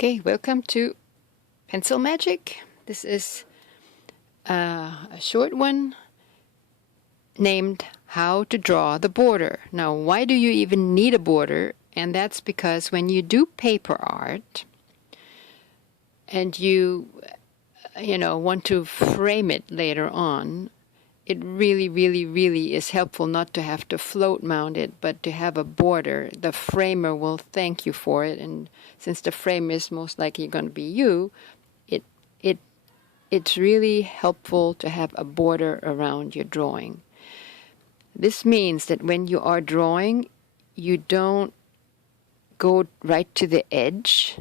Okay, welcome to Pencil Magic. This is a short one named How to Draw the Border. Now, why do you even need a border? And that's because when you do paper art and you want to frame it later on, it really is helpful not to have to float mount it, but to have a border. The framer will thank you for it, and since the frame is most likely going to be you, it's really helpful to have a border around your drawing. This means that when you are drawing, you don't go right to the edge,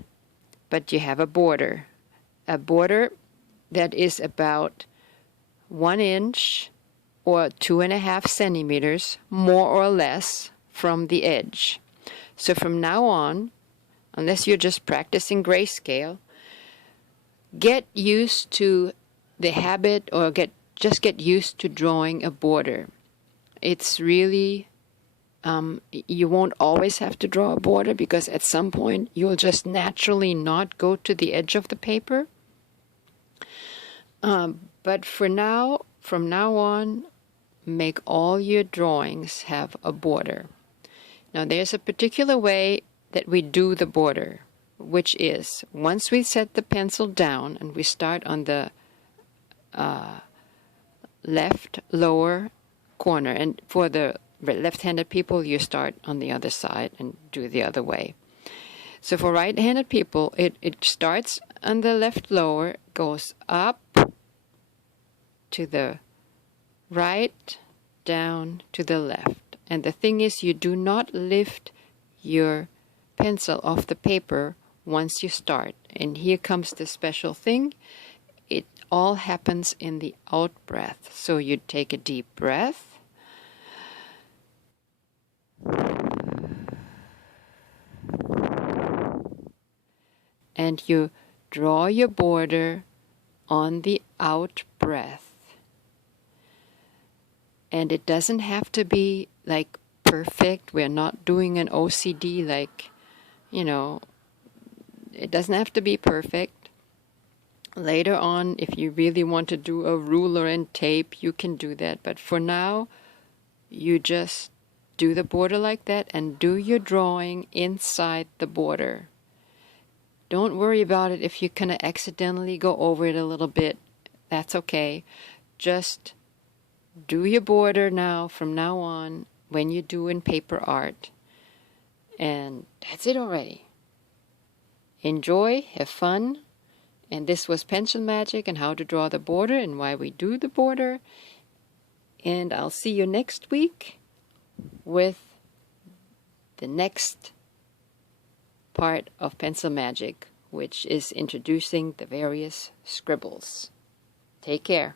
but you have a border. A border that is about 1 inch or 2.5 centimeters, more or less, from the edge. So from now on, unless you're just practicing grayscale, get used to the habit, or get used to drawing a border. It's really, you won't always have to draw a border, because at some point you'll just naturally not go to the edge of the paper. But for now, from now on, make all your drawings have a border. Now there's a particular way that we do the border, which is once we set the pencil down and we start on the left lower corner, and for the left-handed people you start on the other side and do the other way. So for right-handed people, it starts on the left lower, goes up to the right, down to the left. And the thing is, you do not lift your pencil off the paper once you start. And here comes the special thing. It all happens in the out breath. So you take a deep breath. And you draw your border on the out breath. And it doesn't have to be like perfect. We're not doing an OCD, like, it doesn't have to be perfect. Later on, if you really want to do a ruler and tape, you can do that. But for now, you just do the border like that and do your drawing inside the border. Don't worry about it if you're going to accidentally go over it a little bit. That's okay. Just do your border now, from now on, when you do in paper art. And that's it already. Enjoy, have fun. And this was Pencil Magic and how to draw the border and why we do the border. And I'll see you next week with the next part of Pencil Magic, which is introducing the various scribbles. Take care.